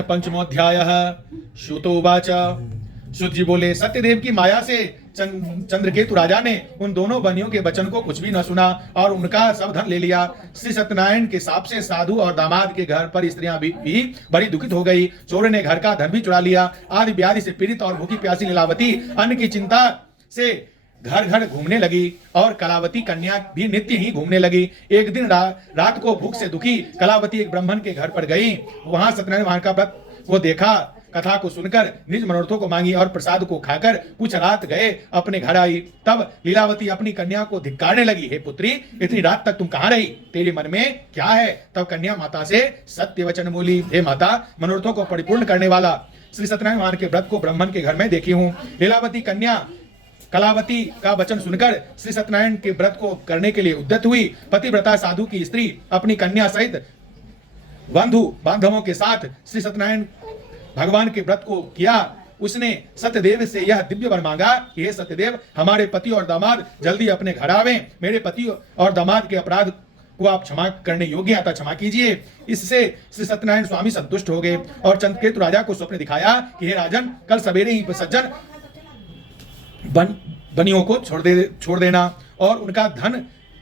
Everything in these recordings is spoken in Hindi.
पंचमोध्यायः। श्रुतो उवाच। श्रुत जी बोले, सत्यदेव की माया से चंद्रकेतु राजा ने उन दोनों बनियों के वचन को कुछ भी न सुना और उनका सब धन ले लिया। श्री सत्यनारायण के शाप से साधु और दामाद के घर पर स्त्रियां भी बड़ी दुखित हो गई। चोर ने घर का धन भी चुरा लिया। आदि व्याधि से पीड़ित और भूखी प्यासी लीलावती अन्न की चिंता से घर घर घूमने लगी और कलावती कन्या भी नित्य ही घूमने लगी। एक दिन रात को भूख से दुखी कलावती एक ब्राह्मण के घर पर गई। वहां सत्यनारायण वहां का व्रत को देखा, कथा को सुनकर निज मनोरथों को मांगी और प्रसाद को खाकर कुछ रात गए अपने घर आई। तब लीलावती अपनी कन्या को धिक्कारने लगी, हे पुत्री, इतनी रात तक तुम कहाँ रही? तेरे मन में क्या है? तब कन्या माता से सत्य वचन बोली, हे माता, मनोरथों को परिपूर्ण करने वाला श्री सत्यनारायण के व्रत को ब्राह्मण के घर में देखी हूँ। लीलावती कन्या कलावती का वचन सुनकर श्री सत्यनारायण के व्रत को करने के लिए उद्यत हुई। पतिव्रता साधु की स्त्री अपनी कन्या सहित बंधु बांधवों के साथ श्री सत्यनारायण भगवान के व्रत को किया। उसने सत्यदेव से यह दिव्य वर मांगा कि हे सत्यदेव, हमारे पति और दामाद जल्दी अपने घर आवे। मेरे पति और दामाद के अपराध को आप क्षमा करने योग्य अतः क्षमा कीजिए। इससे श्री सत्यनारायण स्वामी संतुष्ट हो गए और चंद्रकेतु राजा को स्वप्न दिखाया कि हे राजन, कल सवेरे ही सज्जन बनियों को छोड़ देना और उनका धन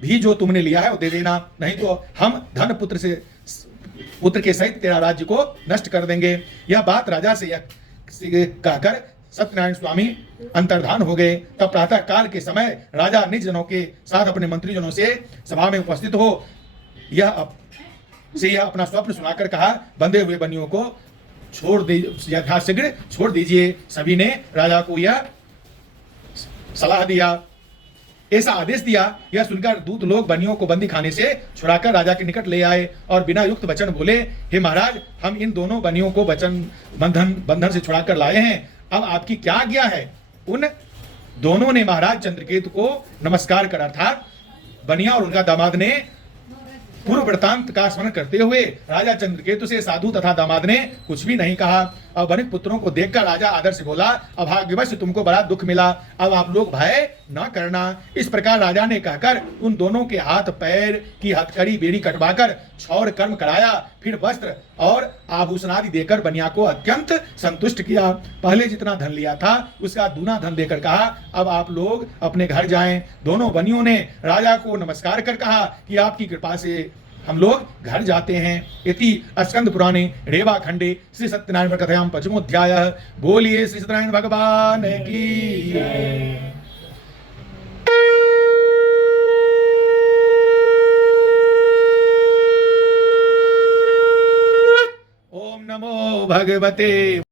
भी जो तुमने लिया है वो दे देना, नहीं तो हम धन पुत्र के सहित तेरा राज्य को नष्ट कर देंगे। यह बात राजा से कहकर सत्यनारायण स्वामी अंतर्धान हो गए। तब प्रातः काल के समय राजा निज जनों के साथ अपने मंत्रीजनों से सभा में उपस्थित हो यह अपना स्वप्न सुनाकर कहा, बंधे हुए बनियों को यथाशीघ्र छोड़ दीजिए। सभी ने राजा को यह सलाह दिया, ऐसा आदेश दिया। यह सुनकर दूत लोग बनियों को बंदी खाने से छुड़ाकर राजा के निकट ले आए और बिना युक्त वचन बोले, हे महाराज, हम इन दोनों बनियों को बंधन से छुड़ाकर लाए हैं। अब आपकी क्या आज्ञा है? उन दोनों ने महाराज चंद्रकेतु को नमस्कार कर अर्थात बनिया और उनका दामाद ने पूर्व वृत्तांत का स्मरण करते हुए राजा चंद्रकेतु से साधु तथा दामाद ने कुछ भी नहीं कहा। अब बनिक पुत्रों को देखकर राजा आदर से बोला, अभाग्यवश तुमको बड़ा दुख मिला, अब आप लोग भय न करना। इस प्रकार राजा ने कहकर उन दोनों के हाथ पैर की हथकड़ी बेड़ी कटवाकर क्षौर कर्म कराया। फिर वस्त्र और आभूषण आदि देकर बनिया को अत्यंत संतुष्ट किया। पहले जितना धन लिया था उसका दूना धन देकर कहा, अब आप लोग अपने घर जाएं। दोनों बनियों ने राजा को नमस्कार कर कहा कि आपकी कृपा से हम लोग घर जाते हैं। इति स्कंद पुराणे रेवा खंडे श्री सत्यनारायण कथायां पंचमोध्यायः। बोलिए श्री सत्यनारायण भगवान की। ओम नमो भगवते